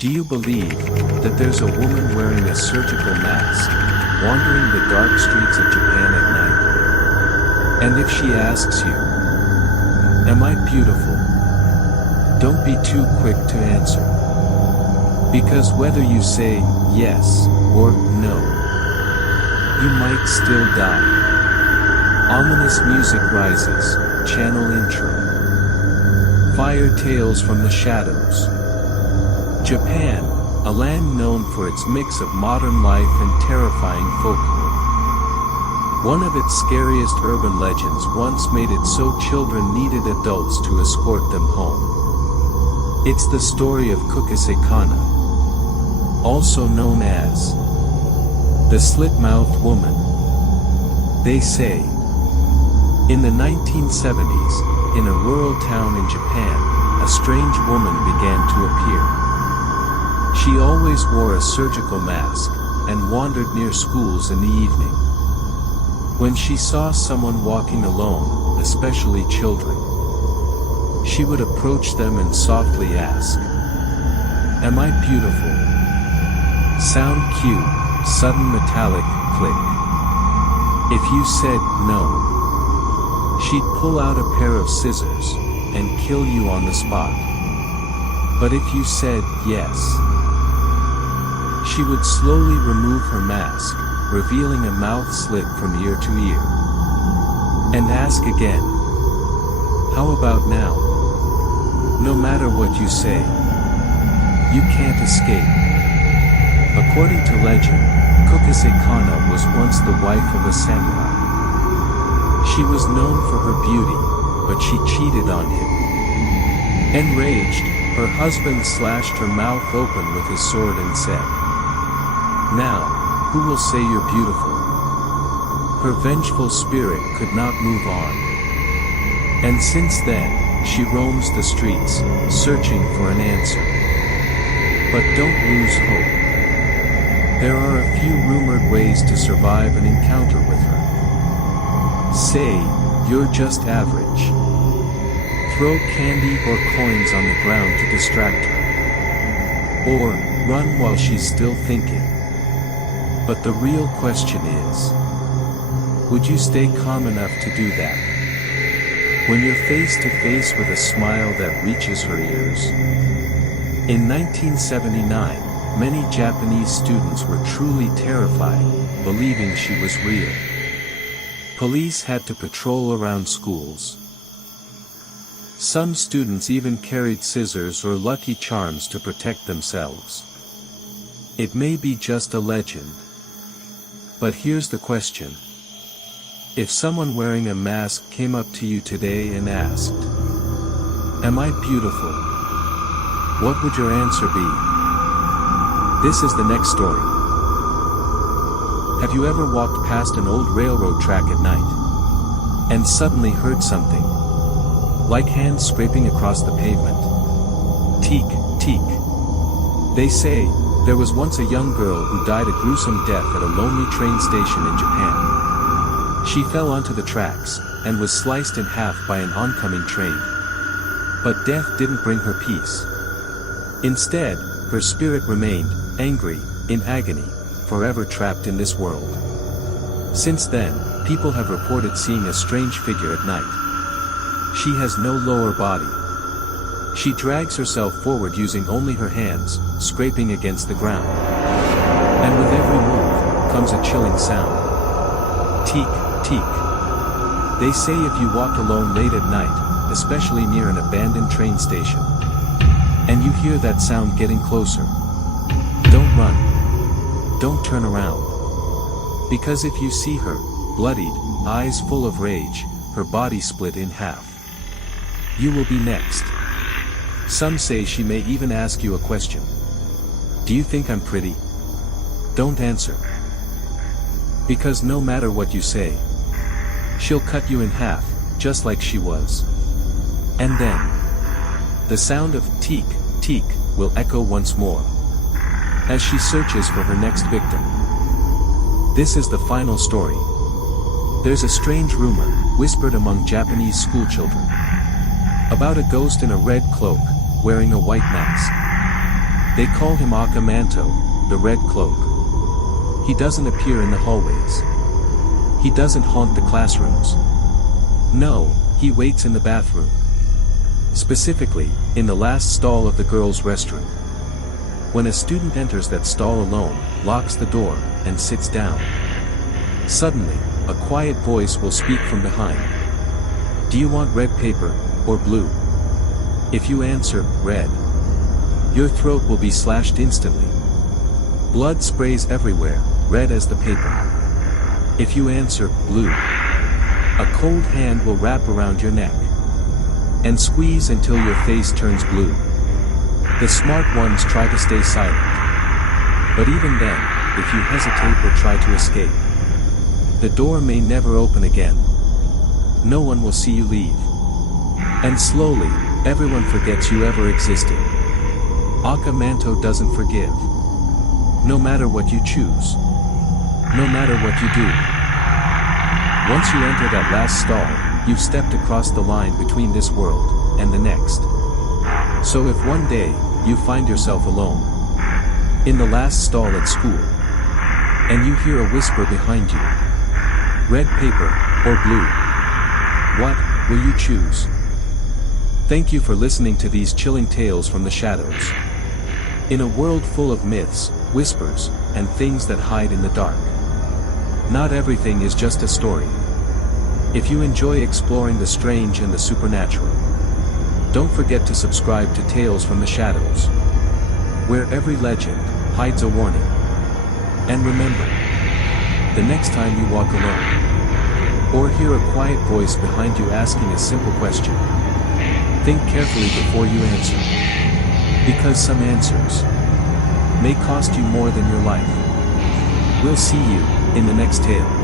Do you believe that there's a woman wearing a surgical mask, wandering the dark streets of Japan at night? And if she asks you, "Am I beautiful?" don't be too quick to answer. Because whether you say yes or no, you might still die. Ominous music rises, channel intro. Fire tales from the shadows. Japan, a land known for its mix of modern life and terrifying folklore. One of its scariest urban legends once made it so children needed adults to escort them home. It's the story of Kuchisake-Onna, also known as the Slit-Mouthed Woman. They say, in the 1970s, in a rural town in Japan, a strange woman began to appear. She always wore a surgical mask, and wandered near schools in the evening. When she saw someone walking alone, especially children, she would approach them and softly ask, "Am I beautiful?" Sound cue, sudden metallic click. If you said no, she'd pull out a pair of scissors, and kill you on the spot. But if you said yes, she would slowly remove her mask, revealing a mouth slit from ear to ear. And ask again, "How about now?" No matter what you say, you can't escape. According to legend, Kuchisake-Onna was once the wife of a samurai. She was known for her beauty, but she cheated on him. Enraged, her husband slashed her mouth open with his sword and said, "Now, who will say you're beautiful?" Her vengeful spirit could not move on. And since then, she roams the streets, searching for an answer. But don't lose hope. There are a few rumored ways to survive an encounter with her. Say, you're just average. Throw candy or coins on the ground to distract her. Or, run while she's still thinking. But the real question is, would you stay calm enough to do that? When you're face to face with a smile that reaches her ears? In 1979, many Japanese students were truly terrified, believing she was real. Police had to patrol around schools. Some students even carried scissors or lucky charms to protect themselves. It may be just a legend. But here's the question. If someone wearing a mask came up to you today and asked, "Am I beautiful?" what would your answer be? This is the next story. Have you ever walked past an old railroad track at night and suddenly heard something like hands scraping across the pavement? Teke Teke. They say, there was once a young girl who died a gruesome death at a lonely train station in Japan. She fell onto the tracks, and was sliced in half by an oncoming train. But death didn't bring her peace. Instead, her spirit remained, angry, in agony, forever trapped in this world. Since then, people have reported seeing a strange figure at night. She has no lower body. She drags herself forward using only her hands, scraping against the ground. And with every move, comes a chilling sound. Teke Teke. They say if you walk alone late at night, especially near an abandoned train station, and you hear that sound getting closer, don't run. Don't turn around. Because if you see her, bloodied, eyes full of rage, her body split in half, you will be next. Some say she may even ask you a question. Do you think I'm pretty? Don't answer. Because no matter what you say, she'll cut you in half, just like she was. And then, the sound of Teke Teke will echo once more, as she searches for her next victim. This is the final story. There's a strange rumor, whispered among Japanese schoolchildren, about a ghost in a red cloak, wearing a white mask. They call him Manto, the Red Cloak. He doesn't appear in the hallways. He doesn't haunt the classrooms. No, he waits in the bathroom. Specifically, in the last stall of the girls' restroom. When a student enters that stall alone, locks the door, and sits down. Suddenly, a quiet voice will speak from behind. Do you want red paper, or blue? If you answer, red, your throat will be slashed instantly. Blood sprays everywhere, red as the paper. If you answer, blue, a cold hand will wrap around your neck and squeeze until your face turns blue. The smart ones try to stay silent. But even then, if you hesitate or try to escape, the door may never open again. No one will see you leave. And slowly, everyone forgets you ever existed. Manto doesn't forgive. No matter what you choose. No matter what you do. Once you enter that last stall, you've stepped across the line between this world and the next. So if one day, you find yourself alone, in the last stall at school, and you hear a whisper behind you, red paper, or blue, what will you choose? Thank you for listening to these chilling tales from the shadows. In a world full of myths, whispers, and things that hide in the dark, not everything is just a story. If you enjoy exploring the strange and the supernatural, don't forget to subscribe to Tales from the Shadows, where every legend hides a warning. And remember, the next time you walk alone, or hear a quiet voice behind you asking a simple question, think carefully before you answer. Because some answers may cost you more than your life. We'll see you in the next tale.